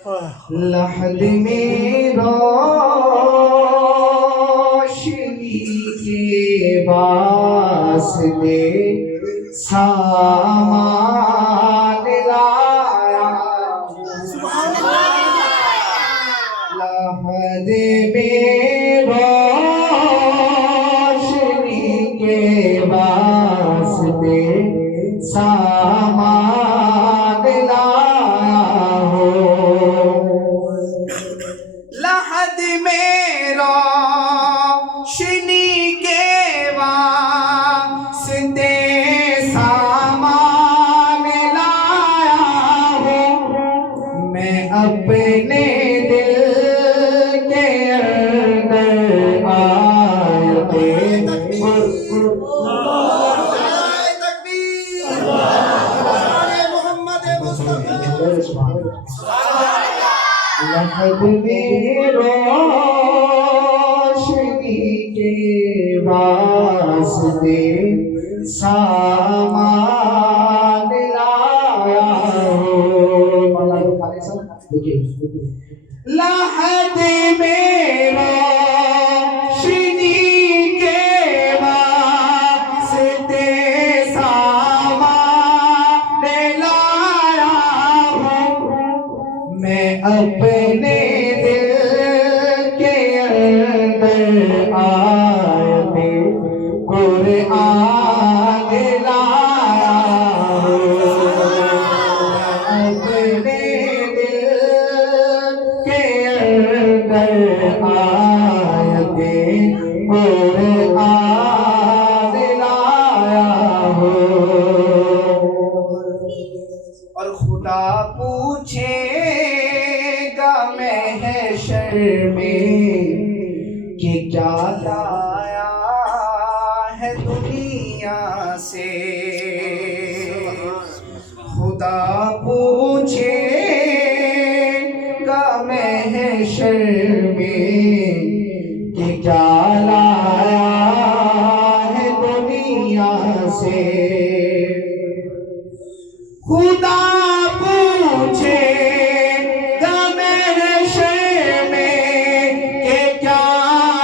लहद में रोशनी के वास्ते सामान लाया। लहद में रोशनी के वास्ते सामान लाया हो। लहद में रोशनी के वास्ते सामान लाया हो। मैं अपने दिल के अंदर आयते लहद में रोशनी के वास्ते सामान लाया हो। लहद में रोशनी के वास्ते सामान लाया हो। मैं अपने दिल के अंदर आयते कुरान लाया हो। अपने दिल के अंदर आयते कुरान लाया हो। और खुदा पूछेगा महशर में कि क्या लाया है दुनिया से। खुदा पूछेगा महशर में कि क्या लाया है दुनिया से। खुदा पूछेगा महशर में कि क्या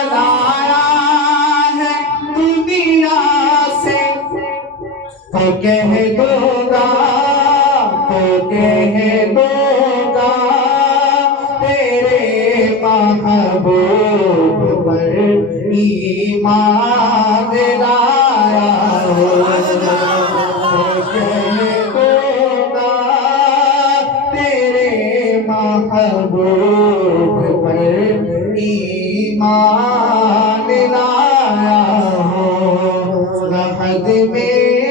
लाया है दुनिया से। तो कह दूंगा तेरे महबूब पर ईमान लाया हो। महबूब पर ईमान लाया हो। लहद में